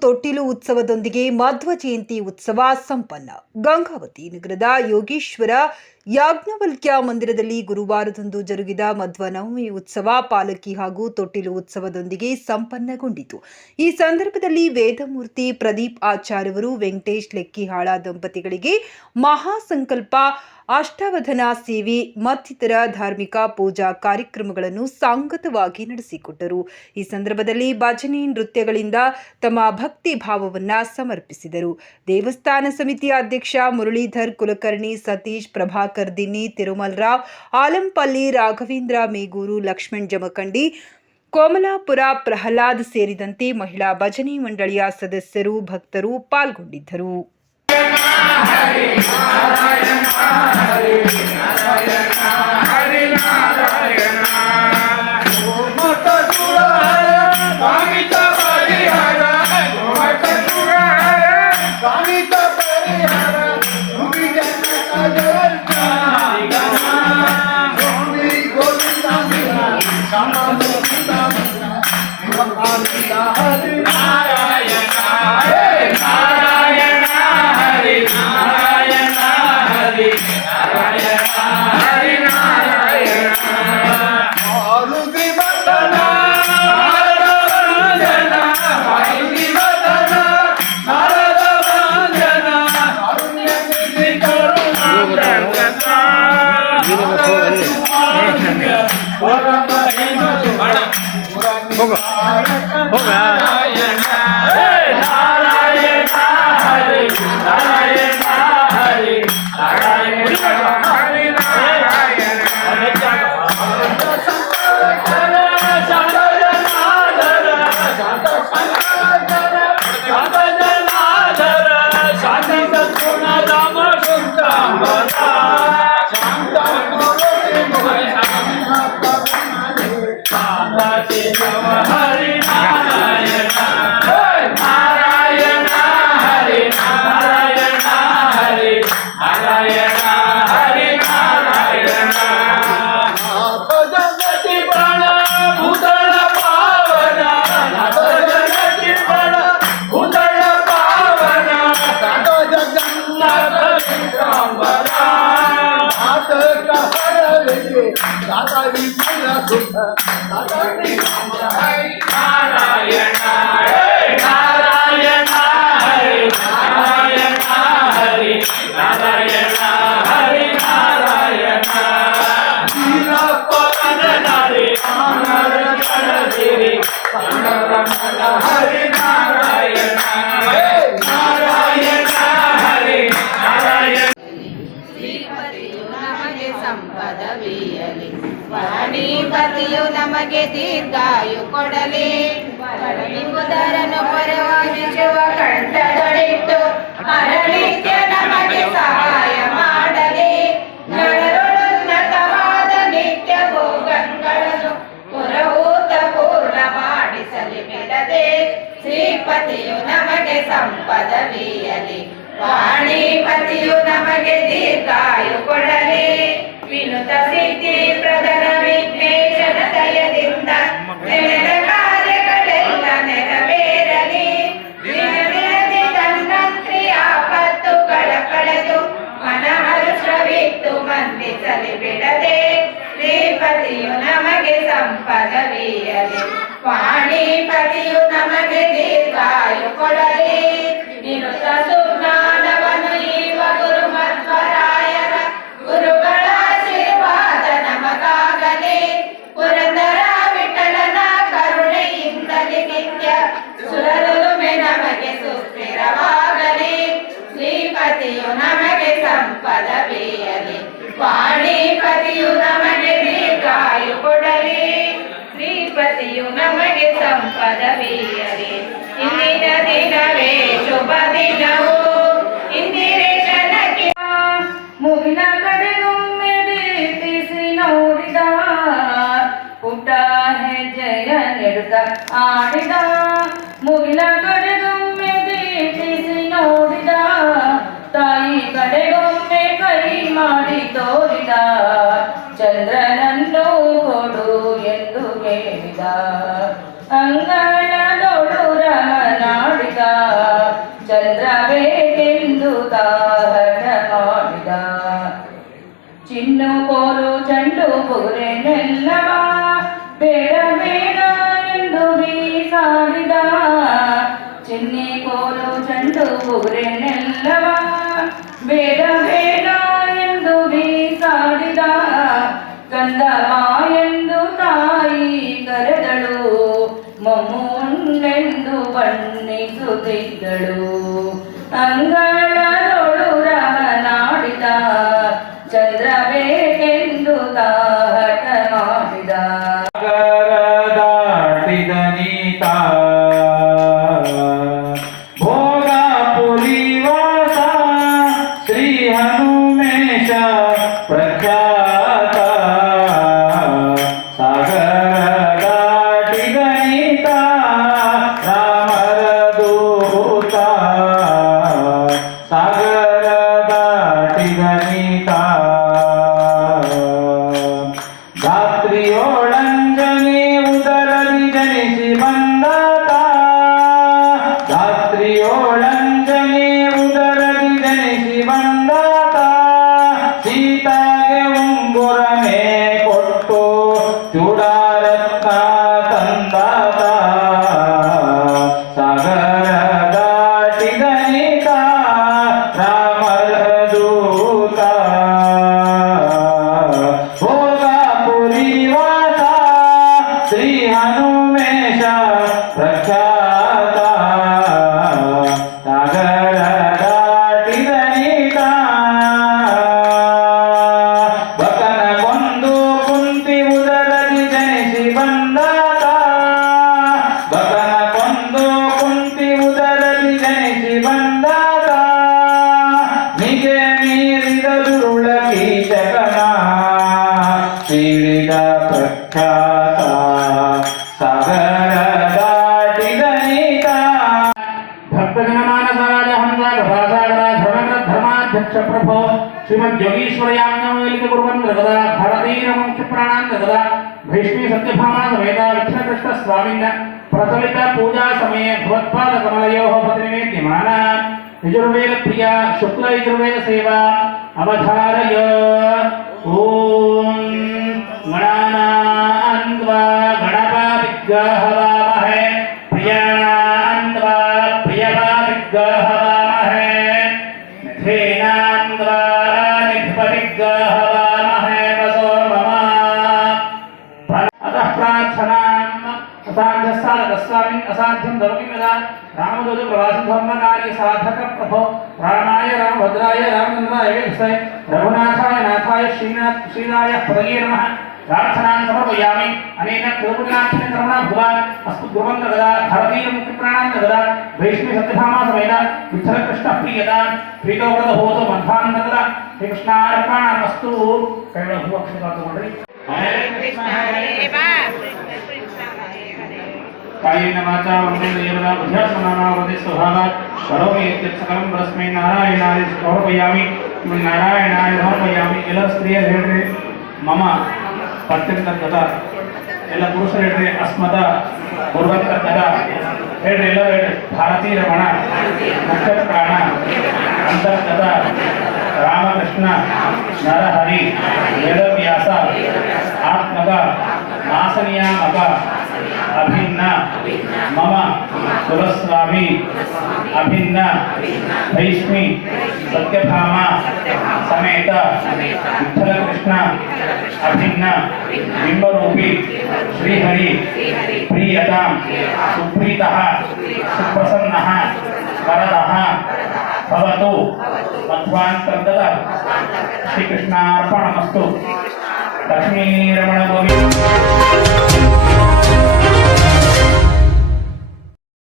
ತೊಟ್ಟಿಲು ಉತ್ಸವದೊಂದಿಗೆ ಮಾಧ್ವ ಜಯಂತಿ ಉತ್ಸವ ಸಂಪನ್ನ. ಗಂಗಾವತಿ ನಗರದ ಯೋಗೀಶ್ವರ ಯಾಜ್ಞವಲ್ಕ್ಯ ಮಂದಿರದಲ್ಲಿ ಗುರುವಾರದಂದು ಜರುಗಿದ ಮಧ್ವ ನವಮಿ ಉತ್ಸವ ಪಾಲಕಿ ಹಾಗೂ ತೊಟ್ಟಿಲು ಉತ್ಸವದೊಂದಿಗೆ ಸಂಪನ್ನಗೊಂಡಿತು. ಈ ಸಂದರ್ಭದಲ್ಲಿ ವೇದಮೂರ್ತಿ ಪ್ರದೀಪ್ ಆಚಾರ್ಯವರು ವೆಂಕಟೇಶ್ ಲೆಕ್ಕಿಹಾಳ ದಂಪತಿಗಳಿಗೆ ಮಹಾಸಂಕಲ್ಪ ಅಷ್ಟಾವಧಾನ ಸೇವೆ, ಮತ್ತಿತರ ಧಾರ್ಮಿಕ ಪೂಜಾ ಕಾರ್ಯಕ್ರಮಗಳನ್ನು ಸಾಂಗತವಾಗಿ ನಡೆಸಿಕೊಟ್ಟರು. ಈ ಸಂದರ್ಭದಲ್ಲಿ ಭಜನೆ ನೃತ್ಯಗಳಿಂದ ತಮ್ಮ ಭಕ್ತಿ ಭಾವವನ್ನು ಸಮರ್ಪಿಸಿದರು. ದೇವಸ್ಥಾನ ಸಮಿತಿ ಅಧ್ಯಕ್ಷ ಮುರಳೀಧರ್ ಕುಲಕರ್ಣಿ, ಸತೀಶ್ ಪ್ರಭಾಕರ್ ದಿನ್ನಿ ತಿರುಮಲರಾವ್ ಆಲಂಪಲ್ಲಿ ರಾಘವೇಂದ್ರ ಮೇಗೂರು, ಲಕ್ಷ್ಮಣ್ ಜಮಖಂಡಿ, ಕೋಮಲಾಪುರ ಪ್ರಹ್ಲಾದ್ ಸೇರಿದಂತೆ ಮಹಿಳಾ ಭಜನೆ ಮಂಡಳಿಯ ಸದಸ್ಯರು, ಭಕ್ತರು ಪಾಲ್ಗೊಂಡಿದ್ದರು. హరి నారాయణ హరి నారాయణ హరి నారాయణ போக Yeah. நாராயண நாராயண ಸಂಪದವೀಯಲಿ. ಪರಣಿಪತಿಯು ನಮಗೆ ದೀರ್ಘಾಯು ಕೊಡಲಿ. ಪರಣಿಗುದರನು ಪರವಾಗಿಸುವ ಕಂಠದೊಳಿಟ್ಟು ಅರಳಿತ್ಯ ನಮಗೆ ಸಹಾಯ ಮಾಡಲಿ. ನರರುನ್ನತವಾದ ನಿತ್ಯ ಭೋಗಗಳನ್ನು ಪುರಭೂತ ಪೂರ್ಣ ಮಾಡಿಸಲಿ ಬಿಡದೆ, ಶ್ರೀಪತಿಯು ನಮಗೆ ಸಂಪದವೀಯಲಿ. ವಾಣಿಪತಿಯು ನಮಗೆ ದೀರ್ಘಾಯು ಕೊಡಲಿ. ವಿನುತ ಸಿದ್ಧಿ ಪ್ರದರ ವಿಘ್ನೇಶನ ಪದವಿಯಲಿ ವಾಣಿಪತಿಯು ನಮಗೆ ದೀರ್ಘಾಯು ಕೊಡಲಿ ಶ್ರೀಪತಿಯು ನಮಗೆ ಸಂಪದವಿಯಲಿ ಇಂದಿನ ದಿನವೇ ಶುಭ ದಿನವು ಇಂದಿನ ಜನಕ್ಕೆ ಮುಗಿಲ ಕಡೆಗೊಮ್ಮೆ ಬೀತಿಸಿ ನೋಡಿದ ಪುಟ್ಟ ಹೆಜ್ಜೆಯ ನೆಡುತ್ತ ಆಡಿದ ಸೇರಿದ ಅಂಗಳದೊಳು ರಮನಾಡಿದ ಚಂದ್ರವೇಕೆಂದು ತಾಹನ ಮಾಡಿದ. ಚಿನ್ನು ಕೋಲು ಚಂಡು ಪೂರೆನೆಲ್ಲವ ಬೇಡ ಬೇಡ ಎಂದು ಬೀಸಾಡಿದ. ಚಿನ್ನಿ ಕೋಲು ಚಂಡು ಪೂರೆನೆಲ್ಲವ रात्रियों ನಿಗೆ ಮೀರಿದ ದುರುಳ ಕೀಚಕನ ಪೀಡಿದ ಪ್ರಖ್ಯಾತ ಸಾಗರ ದಾಟಿದ ನೀತ ಭಕ್ತಜನಮಾನಸರಾಜ ಹಂಸ ಗಭಾಸಾಗರ ಧರ್ಮಗ್ರ ಧರ್ಮಾಧ್ಯಕ್ಷ ಪ್ರಭೋ ಶ್ರೀಮದ್ ಯೋಗೀಶ್ವರಯಾಜ್ಞವಲ್ಲಿಕ ಕುರ್ವನ್ ಗದಾ ಭಾರತೀಯ ಮುಖ್ಯ ಪ್ರಾಣಾನ್ ಗದಾ ಭೈಷ್ಮಿ ಸತ್ಯಭಾಮಾ ಸಮೇತ ವಿಠಲ ಕೃಷ್ಣ ಸ್ವಾಮಿನ ಪ್ರಚಲಿತ ಪೂಜಾ ಸಮಯೇ ಭಗವತ್ಪಾದ ಕಮಲಯೋಃ యజుర్వేద ప్రియ శుక్ల యజుర్వేద సేవ అవధారయ. ఓం గణానా గణపా విగ్రహ साधयामि असाध्यं जो रामदूत प्रवासं धर्मकार्य साधक प्रभो प्राणाय रामभद्राय रामचन्द्राय वेदसे रघुनाथाय नाथाय श्रीनाथ श्रीराय पदये नमः प्रार्थनां समर्पयामि अनेन त्रिगुणाख्येन कर्मणा भवान् अस्तु गुरुवन् ददा धरतीय मुक्तिप्राणान् ददा वैष्णवी सत्यभामा समेत विठ्ठलकृष्णप्रियतां प्रीतो व्रत होतो मन्थान् ददा हे कृष्णार्पणमस्तु कैवलभुवक्षता तोडरि हरे कृष्ण हरे कायेन वाचा मन्नेन देवता बुद्ध्यात्मनानावृत्ति स्वभावात् करोमि यत्सकलं परस्मै नारायणाय समर्पयामि किं नारायणाय समर्पयामि ಎಲ್ಲ ಸ್ತ್ರೀಯರು ಹೇಳ್ರಿ ಮಮ ಪಟ್ಟಿರ್ತಕ್ಕಂಥ ಎಲ್ಲ ಪುರುಷರು ಹೇಳ್ರಿ ಅಸ್ಮದ ಗುರುವಂತಕ್ಕದ ಹೇಳ್ರಿ ಎಲ್ಲ ಹೇಳ್ರಿ ಭಾರತೀಯ ರಮಣ ಮುಖ್ಯ ಪ್ರಾಣ ಅಂತರ್ಗತ ರಾಮಕೃಷ್ಣ ನರಹರಿ ವೇದವ್ಯಾಸ ಆತ್ಮಕ ಮಾಸನಿಯಾಮಕ विघ्ना मम। कुलस्वामी। अभिन्न भैष्मी सत्यभामा। समेत। विठल कृष्ण अभिन्न बिंबरूपी श्रीहरि। प्रियता सुप्रीत। सुप्रसन्न। वरद। भवतु। मध्वान्तर्गत श्रीकृष्णार्पणमस्तु। लक्ष्मीरमण गोविंद